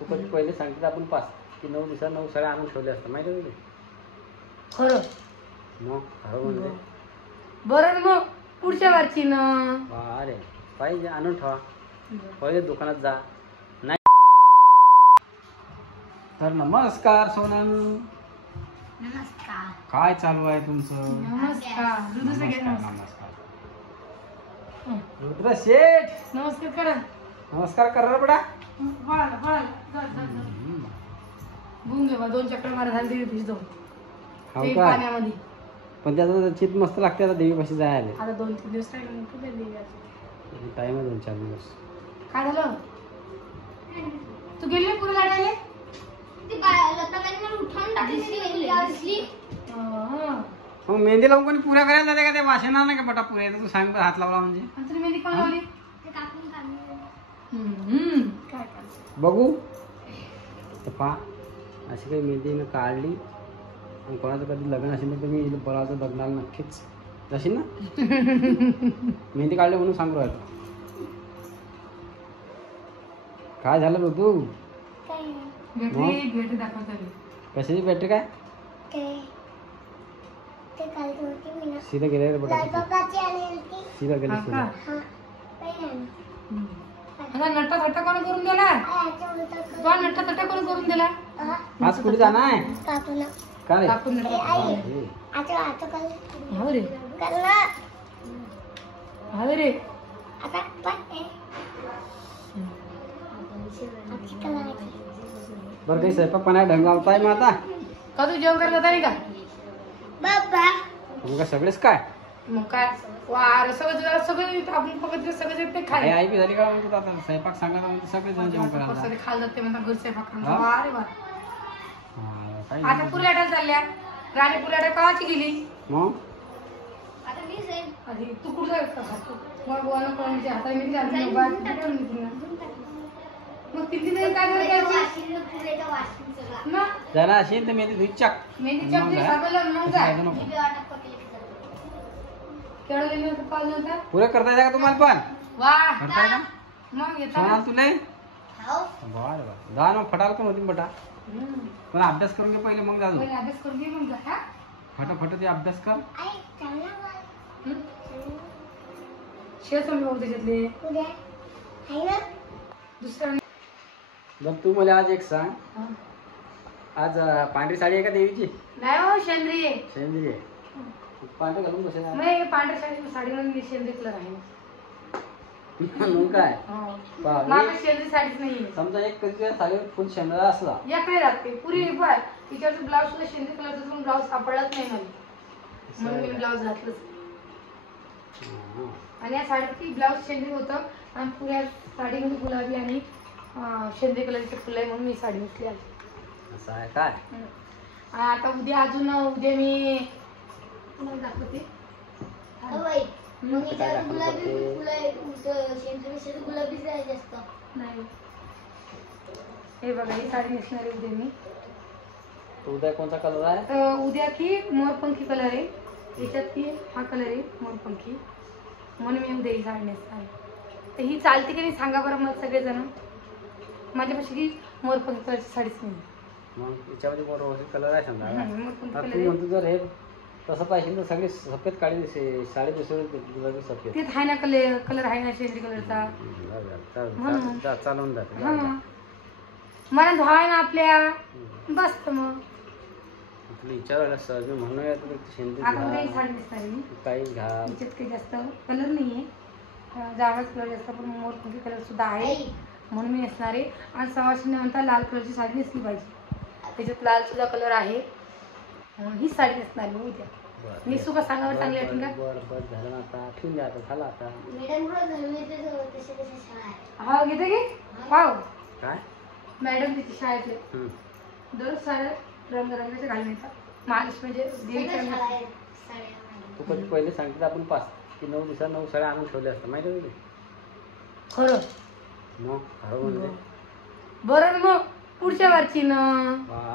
तू कधी पहिले सांगितलं आपण 5 की 9 दिवसात 9 साड्या आणून ठेवल्या असतात माहिती आहे तुला? खरं मग खरं म्हणजे बरं मग पुढच्या वारची ना अरे पाहिजे आणून ठेवा पहिले दुकानात जा नाही. तर नमस्कार सोनल, नमस्कार. काय चालू आहे तुमचं? नमस्कार नमस्कार. रुद्र शेठ नमस्कार करा. नमस्कार कर बडा. बघून घे बा 2 चक्कर मारा झाली देवी भिजतो हो ते का? पाण्यामध्ये. पण त्याचं चित मस्त लागते आता देवी पाशी जायला. आता 2-3 दिवस राहिले मग कुठे देवी आता? टाइम आहे 2-4 दिवस. काय झालं तू गेली पुढे गाड्याला? ती लताबाई मला उठवून टाकली दिसली. मग मेहंदी लावून कोणी पुऱ्या करायला जाते का? ते वाशणार नाही का बटा पुऱ्या? तू सांग हात लावला म्हणजे आणि तुला मेहंदी कोण लावली? ते कापून काढली. काय करायचं? बघू तर पहा अशी काही मेहंदी मी काढली आणि कोणाचं कधी लग्न असेल तर मी बोलावचं लग्नाला नक्कीच जाशील ना. मेहंदी काढली म्हणून सांगू राहिलो. काय झालं ऋतू? भेट दाखवतो मी. कशाची बॅटरी काय सीधा गेले रे बटा. सीधा गेले सीधा. नट्टा थट्टा कोण करून दिला? तो नट्टा थट्टा कोण करून दिला? आज कुठे जाणार आहे? का रे? कापून नट्टा. हे. हो रे हो रे. बरं काही स्वयंपाक पाण्या ढंग लावताय मग आता? का तू जेवण करायला जाता नाही का? मग काय सगळेच काय मग काय वार सगळं सगळं आपण फक्त सगळं ते खाय. आई बी झाली का म्हणतो आता स्वयंपाक सांगायला म्हणजे सगळे जण जेवण करायला. खाल जाते म्हणता घर स्वयंपाक हा? करून. अरे वा हा, काही आता नाही. पुऱ्याटा चालल्या. राणी पुऱ्याटा कवाची गेली? मग आता मी जाईन. आधी तू कुठं जायचं खातो? मग बोला कोणाची हाताला मी घालून उभा आहे. कुठे ठेवून घेतली ना? मग किती दिवस काय करायचं? वाशिंग पुरेचा वाशिंग सगळा. ना जाणार असेल तर मेहंदी धुई चाक. मेहंदी चपटी मग साबण मग काय? नको. मी बी वाटप पकडली की जातो. केवढं गेली होतं? 5 नव्हता? पुरे करता येतं का तुम्हाला पण? वा करताय ना? मग येतो सोनाल तुला? हाव. बरं बरं जा ना फटाल पण होती बटा. पण अभ्यास करून घे पहिले मग जा. पहिले अभ्यास करून घे मग जा. हा? फटाफट ते अभ्यास कर. शेअर समजा भाऊ त्याच्यातले दुसरं बघ तू मला आज एक सांग. हा. आज पांढरी साडी आहे का देवीची? नाही हो शेंद्री शेंद्री आहे. पांढरे घालून बसेल आहे. नाही पांढऱ्या साडी म्हणून शेंद्री कलर आहे. मग काय हो. पहा, माझ्या शेंद्री साडीच नाही समजा एक कधी तुझ्या साडीवर फुल शेंद्रा असला या काय राहते पुरी बघ तिच्यावरचं ब्लाऊज सुद्धा शेंद्री कलरचा पण ब्लाऊज सापडलाच नाही मला म्हणून मी ब्लाऊज घातलंच. आणि या साडीची ब्लाऊज शेंद्री होतं आणि पुऱ्या साडीमध्ये गुलाबी आणि शेंद्री कलरचे फुलं आहे म्हणून मी साडी घेतली आज. असं आहे काय? आणि आता उद्या उद्या मी तुम्हाला दाखवते. हो बाई. मग काय याच्यावर दाखवलं गुलाबी ते? फुलं शेंद्री गुलाबीच आहे जास्त. नाही हे बघा ही साडी नेसणार आहे उद्या मी. तो उद्या कोणता कलर आहे? तर उद्या की मोरपंखी कलर आहे याच्यात ती हा कलर आहे मोरपंखी म्हणून मी उद्या ही साडी नेसणार आहे. तर ही चालते की नाही सांगा बरं मला सगळेजण. माझ्यापाशी की मोरपंखी कलरची साडीच नाही. मग याच्यामध्ये मोरपंखी कलर आहे समजा. मोरपंखी आता कलर तू आहे. म्हणतो जर हे तसं पाहिजे तर सगळे सफेद काळी साडी दिसू गुलाबी सफेद. तेच आहे ना कलर आहे ना शेंद्री कलरचा. म्हणून. चालून जाते. हा मला धुवाय ना आपल्या बस तर मग तुला विचारायला सहज मी म्हणून या तुम्ही शेंद्री आता उद्या ही घाल साडी नेसणार आहे मी. काही घाल. तिच्यात काही जास्त कलर नाही आहे जागाच कलर जास्त पण मोरपंखी कलर सुद्धा आहे म्हणून मी नेसणार आहे. आणि सवाशिने म्हणता लाल कलरची साडी नेसली पाहिजे त्याच्यात लाल सुद्धा कलर आहे म्हणून ही साडी नेसणार मी उद्या. मी सुका सांगावर चांगली वाटेल का? बरं बरं झालं ना आता ठेवून द्या आता झालं आता. मॅडम पुढे धर्मेचे तसे तसे शाळा आहे. हा घेते की वाव काय? मॅडम तिची शाळेतले दररोज साड्या रंगरंगाच्या घालून येतात महालक्ष्मीचे देवीच्या सगळ्या शाळा आहेत. साड्या. तू कधी पहिले सांगितलं आपण 5 की 9 दिवसात 9 साड्या आणून ठेवल्या असतात माहिती आहे तुला? खरं मग खरं म्हणजे बरं मग पुढच्या वारची ना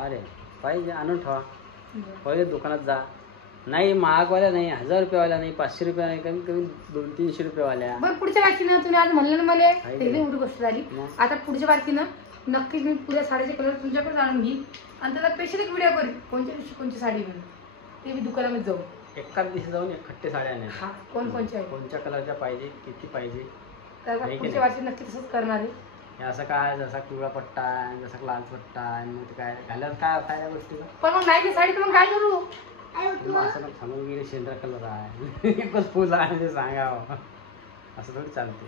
अरे पाहिजे आणून ठेवा पहिले दुकानात जा. नाही महागवाल्या नाही 1000 रुपयावाल्या नाही 500 रुपया नाही कमीत कमी 200-300 रुपयावाल्या. बरं पुढच्या वारची ना तुम्ही आज म्हणलं ना मला आहे ते का? एवढी गोष्ट झाली. मग? आता पुढच्या वारची ना नक्कीच मी पुऱ्या साडीचे कलर तुमच्याकडे जाणून घेईन आणि त्याला स्पेशल एक व्हिडिओ करेन कोणत्या दिवशी कोणती साडी मिळेल ते मी दुकानामध्ये जाऊ. एकाच दिवशी जाऊन एकखट्टे साड्या आणल्या. हा कोणकोणच्या आहे कोणत्या कलरच्या पाहिजे, किती पाहिजे. तर नाही की पुढच्या नाही? वर्षी नक्की तसंच करणार आहे. हे असं काय जसा पिवळा पट्टा आहे, जसा लाल पट्टा आहे, मग ते काय घाल्यावर काय फायदा गोष्टीचा. पण मग नाही ती साडी तर मग काय करू. मग असं मग सांगून गेले शेंद्रा कलर आहे एकच फुल आहे ते सांगावं असं थोडी चालते.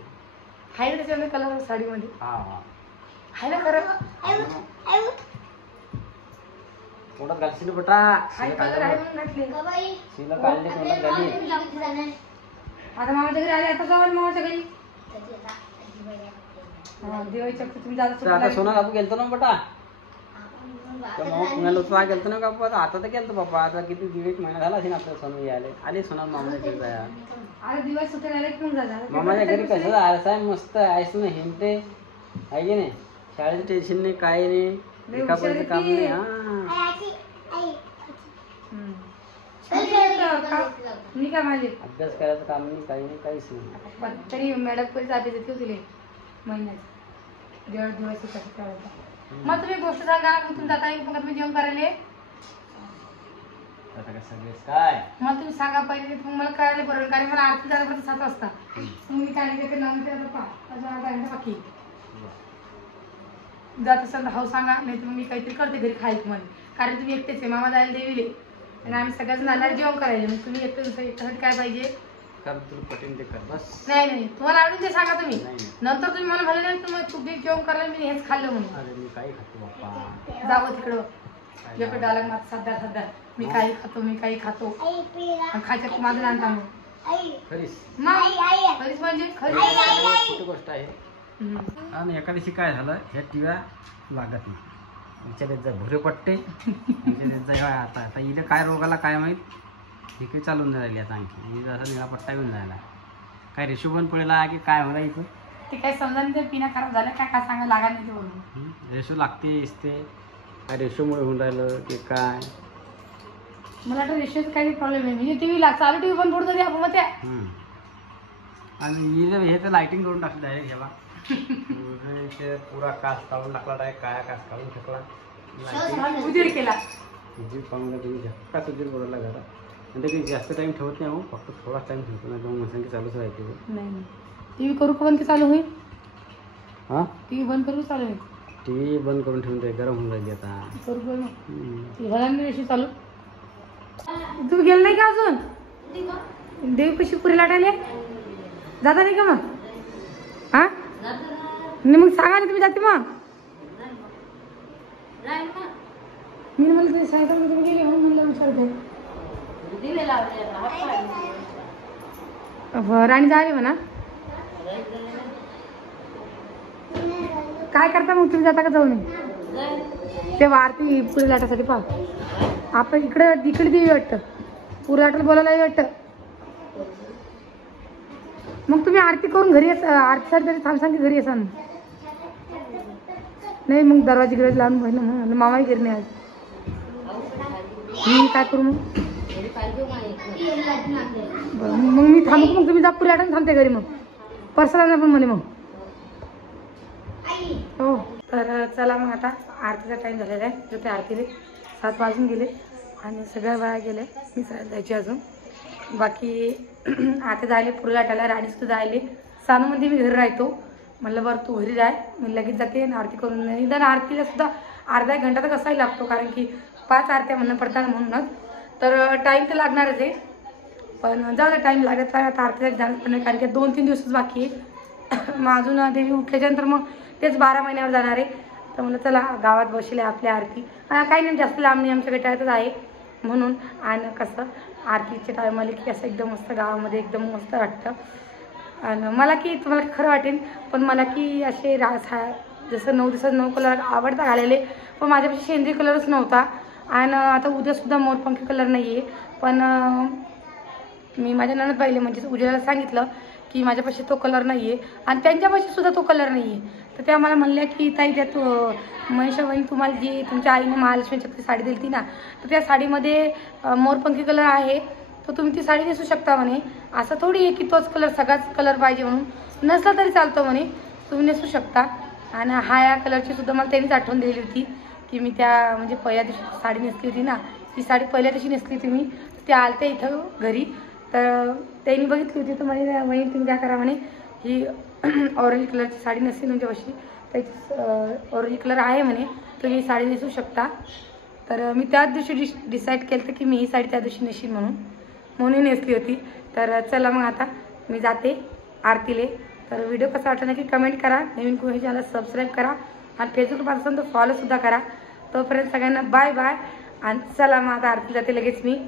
आहे ना त्याच्यामध्ये कलर साडीमध्ये हा हा आहे ना खरं. तोंडात घालशील बेटा. आहे कलर आहे म्हणून घातले. शिला काढले तोंडात घाली. आता मामाच्या घरी आले आता जाऊ मामाच्या घरी. हा, दिवाळीच्या तुम्ही तर आता जाता सोना कापू गेलतो ना बेटा. तर मग पुण्याला तो गेलतो ना कापू. आता तर गेलतो बाप्पा. आता किती एक महिना झाला असेल आपल्याला सोनं यायला. आले सोना मामाच्या घरी जाया. अरे दिवाळी सुट्ट्या राहिल्या की मग जा. मामाच्या घरी कसं जायचं आहे मस्त आहे ना हिंडते आहे की नाही. शाळेचं टेन्शन नाही काय नाही. लय एका हुशार पर्यंत आहे काम ती. नाही. हा मी काय माझे अभ्यास करायचं काम नाही काही नाही काहीच नाही. पण तरी मॅडम परीच अभ्यास देते होती महिन्यात दिवाळी सुट्ट्या करायचा. मग तुम्ही गोष्ट सांगा मग तुम्ही जाता मग तुम्ही जेवण करायला आता काय सगळेच काय मला तुम्ही सांगा पहिले तुम्ही मला कळायला बरोबर कारण मला आरती झाल्यापर्यंत 7 वाजता मग मी काय नाही नंतर बाकी जात असाल तर हो सांगा नाही तर मी काहीतरी करते घरी खायला तुम्हाला कारण तुम्ही एकटेच आहे मामा जायला देवीले आणि आम्ही सगळ्याच नाला जेवण करायला मग तुम्ही एकट्यासाठी काय पाहिजे कर तुला पटेल ते कर बस. नाही तुम्हाला आवडून ते सांगा तुम्ही नाही. नंतर तुम्ही मला म्हणले नाही तुम्ही तुम्ही जेवण करायला मी हेच खाल्लं म्हणून अरे मी काही खातो बाप्पा. जावं तिकडं इकडे डायलॉग माझा सध्या मी काही खातो आणि खायच्या माझं आणता मग खरीच खरीच म्हणजे खरी खोटी गोष्ट आहे. आणि एका दिवशी काय झालं ह्या टिव्या लागत नाही. विचारायत जा भुरे पट्टे विचारायत जा आता आता इथे काय रोगाला काय माहीत. हे काही चालून राहिली आता आणखी जसा निळा पट्टा येऊन राहिला. काय रेशो बंद पडला की काय होला इथं ते काय समजा नाही पिना खराब झालं काय काय सांगा लागा नाही ते बोलून रेशो लागते इसते काय रेशोमुळे होऊन राहिलं की काय. मला वाटतं रेशोचा काही प्रॉब्लेम आहे म्हणजे टीव्ही चालू टीव्ही बंद पडतो आपण मग त्या आणि हे तर लाइटिंग करून टाकलं डायरेक्ट हेवा पुरा कास काढून टाकला डायरेक्ट काळ्या कास काढून टाकला. उजेड केला उजीर पाहून तुम्ही झक्का उजीर बोलायला घरा आणि ते काही जास्त टाइम ठेवत नाही हो फक्त थोडा टाइम ठेवतो ना दोन मसांकी चालूच राहते. नाही टीव्ही करू का बंद चालू होईल. हां टीव्ही बंद करू चालू होईल टी व्ही बंद करून ठेवून ते गरम होऊन राहिली आता. करू रेषी चालू तुम्ही गेलं नाही का अजून देव कशी पुरी लाटायला जाता नाही का मग हा नाही मग सांगा ना तुम्ही जाते मग मी म्हणलं सायकल मध्ये गेली म्हणून म्हणलं विचारते राणी झाली म्हणा काय करता मग तुम्ही जाता का जाऊ नये ते आरती पुरी लाटासाठी पहा आपण इकडे देवी वाटतं पुरी लाटायला बोलायला वाटतं मग तुम्ही आरती करून घरी आरतीसाठी तरी थांब सांग घरी असा नाही मग दरवाजे गिरज लावून पाहिजे मग मामाही घरी नाही आज मी काय करू मग मग मी थांबू मग तुम्ही जा पुरी लाटायला थांबते घरी मग पर्सला पण म्हणे मग हो तर चला मग आता आरतीचा टाईम झालेला आहे जो ते आरतीले 7 वाजून गेले आणि सगळ्या बाया गेले मी जायची अजून बाकी आता जायले पुरी लाटायला राणीसुद्धा जायले सानूमध्ये मी घरी राहतो म्हणलं बरं तू घरी राह मी लगेच जाते आणि आरती करून निदान आरतीला सुद्धा अर्धा 1 घंटा तर कसाही लागतो कारण की 5 आरत्या म्हणणं पडतात म्हणूनच तर टाईम तर लागणारच आहे पण जाऊ दे टाईम लागत आता आरतीला जाणंच पण नाही कारण की 2-3 दिवसच बाकी आहे मग अजून देवी उठल्याच्यानंतर मग तेच 12 महिन्यावर जाणार आहे तर म्हणलं चला गावात बसले आपल्या आरती काही नाही जास्त लांब नाही आमच्या गटातच आहे म्हणून आणि कसं आरतीच्या टायमाला की असं एकदम मस्त गावामध्ये एकदम मस्त वाटतं आणि मला की तुम्हाला खरं वाटेल पण मला की असे जसं 9 दिवसात 9 कलर आवडता घालायले पण माझ्यापाशी सेंद्रिय कलरच नव्हता आणि आता उद्यासुद्धा मोरपंखी कलर नाही आहे पण मी माझ्या नणदबाईला म्हणजे उद्याला सांगितलं की माझ्यापाशी तो कलर नाही आहे आणि त्यांच्यापाशी सुद्धा तो कलर नाही आहे तर त्या मला म्हणल्या की ताई त्यात महेशाबाई तुम्हाला जी तुमच्या आईने महालक्ष्मी चक्री साडी दिली ती ना तर त्या साडीमध्ये मोरपंखी कलर आहे तर तुम्ही ती साडी नेसू शकता म्हणे असं थोडी आहे की तोच कलर सगळाच कलर पाहिजे म्हणून नसला तरी चालतो म्हणे तुम्ही नेसू शकता आणि हा या कलरची सुद्धा मला त्यांनीच आठवण दिलेली होती की मी त्या म्हणजे पहिल्या दिवशी साडी नेसली होती ना, ही साडी पहिल्या दिवशी नेसली होती मी. ते आलते इथं घरी, तर त्यांनी बघितली होती, तर म्हणे तुम्ही काय करा म्हणे, ही ऑरेंज कलरची साडी नेसली तुमच्यापाशी, त्याची ऑरेंज कलर आहे म्हणे, तुम्ही ही साडी नेसू शकता. तर मी त्याच दिवशी डिसाईड केलं होतं की मी ही साडी त्या दिवशी नेशीन म्हणून नेसली होती. तर चला मग आता मी जाते आरतीले. तर व्हिडिओ कसा वाटला नक्की कमेंट करा, नवीन कोणी चॅनल सबस्क्राईब करा आणि फेसबुक असेल तर फॉलोसुद्धा करा. तोपर्यंत सगळ्यांना बाय बाय. आणि चला मग आता आरती जाते लगेच मी.